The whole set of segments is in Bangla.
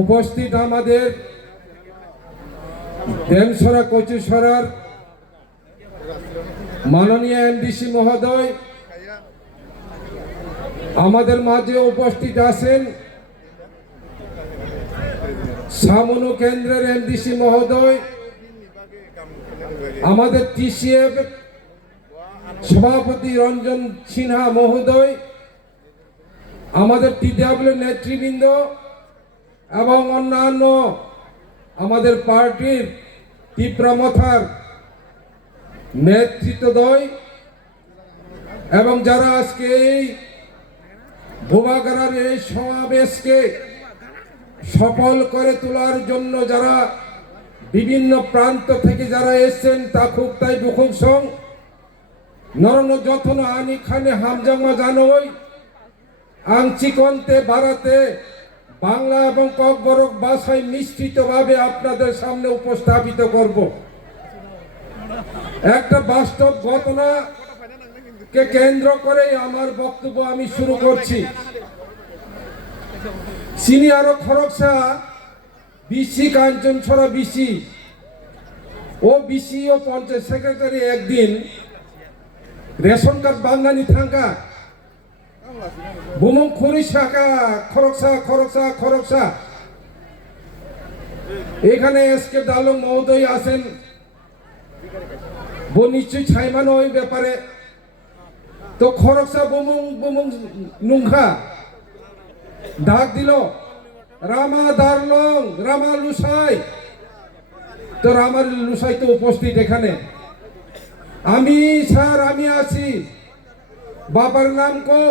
উপস্থিত আমাদের দেমসরা কচুসরার মাননীয় এমডিসি মহোদয়, আমাদের মাঝে উপস্থিত আছেন সামনু কেন্দ্রের এমডিসি মহোদয়, আমাদের টিসিএফ সভাপতি রঞ্জন সিনহা মহোদয়, আমাদের টিডব্লিউ নেতৃবৃন্দ এবং অন্যান্য আমাদের পার্টির তীব্রমথার নেতৃত্বদ্বয় এবং যারা আজকে এই ভুবাগারার এই সমাবেশকে সফল করে তোলার জন্য যারা বিভিন্ন প্রান্ত থেকে যারা এসেছেন তা খুব তাই দুঃখ সং নরন যথন আনি খানে হামজামা জানোই আংচিকন্তে ভারতে বাংলা এবং ককবরক ভাষায় মিশ্রিতভাবে আপনাদের সামনে উপস্থাপিত করব। একটা বাস্তব ঘটনাকে কেন্দ্র করে আমার বক্তব্য আমি শুরু করছি। সিনিয়র খরকসা বিসি কাঞ্চনছড়া বিসি ও বিসি ও পঞ্চায়েত সেক্রেটারি একদিন রেশন কার্ড বাঙালি থাকা বুমং খুরি শাখা খরকসা খরকসা খরকসা এখানে এসকে দালং মহোদয় আছেন, নিশ্চয়ই ছাইমানো ওই ব্যাপারে। তো খরকসা বুমং বুমং নুঙ্খা ডাক দিল রামা দারলং রামা লুসাই। তো রামার লুসাই তো উপস্থিত এখানে। আমি স্যার আমি আছি, বাবার নাম কো।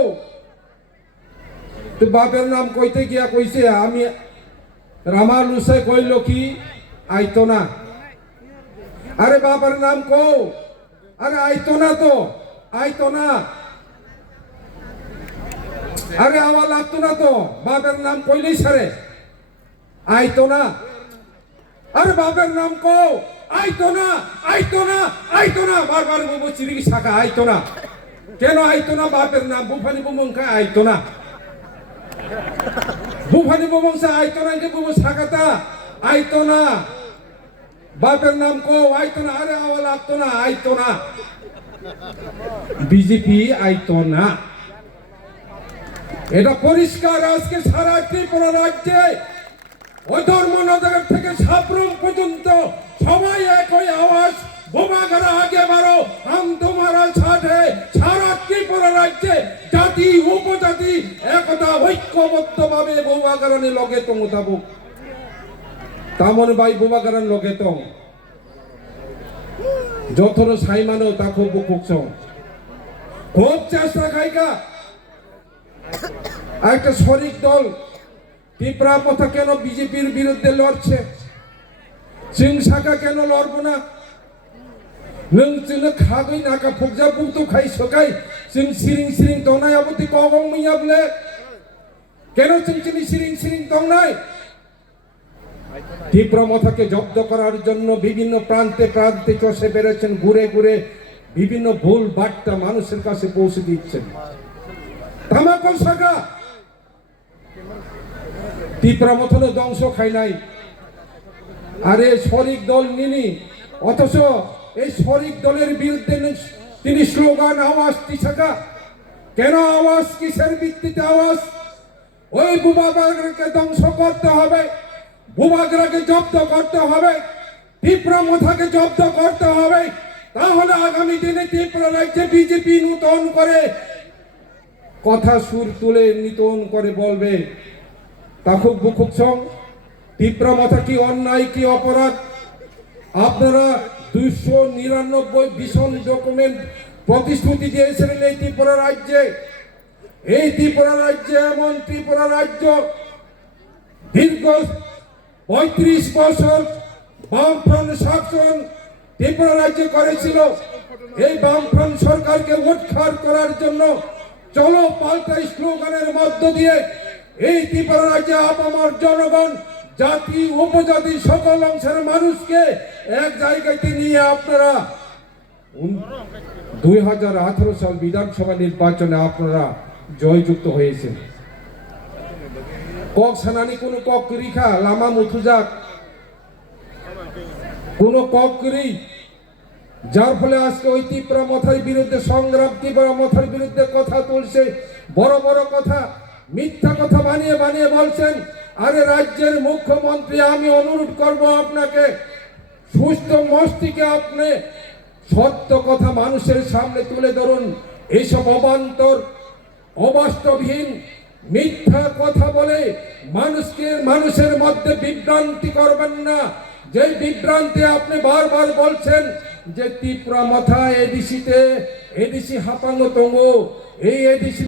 তো বাপের নাম কইতে গিয়া কইছে আমি রামা লুসাই, কইল কি আইতো না। আরে বাবার নাম কো, আরে আইতো না তো আইতো না, আরে আওয়াজ লাগতো না তো, বাপের নাম কইলেই সারে আইতো না। আরে বাপের নাম কো, আইতো না আইতো না আইতো না, বারবার বুবু চিরিকি শাখা আইতো না। কেন আইতো না? বাপের নাম বুফানি বুমংখা আইতো না, বুফানি বুমংসা আইতো না, যে বুবু শাখাটা আইতো না। বাপের নাম কো আইতো না, আরে আওয়াজ লাগতো না আইতো না, বিজেপি আইতো না। এটা পরিষ্কার। আজকে সারা ত্রিপুরা রাজ্যে ওই ধর্মনগর থেকে সাবরুম পর্যন্ত সবাই একই আওয়াজ, বোমাগারা আগে বাড়ো হাম তোমারা সাথে। সারা ত্রিপুরা রাজ্যে জাতি উপজাতি একতা ঐক্যবদ্ধভাবে বোমাগারণে লগে তো মোতাবক তামন বাই বোমাগারণ লগে তো যথর সাইমানো তা খুব খুব খুব চেষ্টা খাইকা একটা শরিক দল ত্রিপুরা পথা কেন বিজেপির বিরুদ্ধে লড়ছে? সিং শাখা কেন লড়বো না? নং চিনো খাগৈ নাকা ফুকজা বুকতো খাই সকাই সিং সিরিং সিরিং দনাই আবতি কগং মিয়াবলে কেন চিনি সিরিং সিরিং দনাই? ত্রিপুরা মথাকে জব্দ করার জন্য বিভিন্ন প্রান্তে প্রান্তে চষে বেড়েছেন, ঘুরে ঘুরে বিভিন্ন ভুল বার্তা মানুষের কাছে পৌঁছে দিচ্ছেন। তামাকল শাখা ত্রিপুরা মথনে ধ্বংস খাই নাই। আরে শরিক দল নিনি, অথচ এই শরিক দলের বিরুদ্ধে তিনি স্লোগান আওয়াজ শাখা। কেন আওয়াজ? কিসের ভিত্তিতে আওয়াজ? ওই বুবাগারাকে ধ্বংস করতে হবে, বুবাগারাকে জব্দ করতে হবে, ত্রিপুরা মথাকে জব্দ করতে হবে। তাহলে আগামী দিনে ত্রিপুরা রাজ্যে বিজেপি নূতন করে কথা সুর তুলে নূতন করে বলবে তা খুব বুকুক সং। ত্রিপুরা মথা কি অন্যায় কি অপরাধ? আপনারা 299 ভীষণ ডকুমেন্ট প্রতিশ্রুতি দিয়েছিলেন এই ত্রিপুরা রাজ্যে। এই ত্রিপুরা রাজ্যে এমন ত্রিপুরা রাজ্য দীর্ঘ 35 বছর বামফ্রন্ট শাসন ত্রিপুরা রাজ্যে করেছিল। এই বামফ্রন্ট সরকারকে উৎখাত করার জন্য চলো পাল্টাই স্লোগানের মধ্য দিয়ে এই ত্রিপুরা রাজ্যে আপামর জনগণ জাতি উপজাতি সকল অংশের মানুষকে এক জায়গাতে নিয়ে আপনারা 2018 সাল বিধানসভা নির্বাচনে আপনারা জয়যুক্ত হয়েছেন। কক সানানি কোনো কক রিখা লামা মুথুজাক কোনো কক করি, যার ফলে আজকে ওই তীব্রা মাথার বিরুদ্ধে সংগ্রাম, তীব্রা মাথার বিরুদ্ধে কথা তুলছে, বড় বড় কথা, মিথ্যা কথা বানিয়ে বানিয়ে বলছেন। আরে রাজ্যের মুখ্যমন্ত্রী, আমি অনুরোধ করব আপনাকে, সুস্থ মস্তিষ্কে আপনি সত্য কথা মানুষের সামনে তুলে ধরুন। এইসব অবান্তর, অবাস্তবহীন মিথ্যা কথা বলে মানুষের মধ্যে বিভ্রান্তি করবেন না। যে বিভ্রান্তি আপনি বারবার বলছেন যে তীব্রা মাথা এডিসি হাপাঙ্গ তঙ্গ, এই এডিসি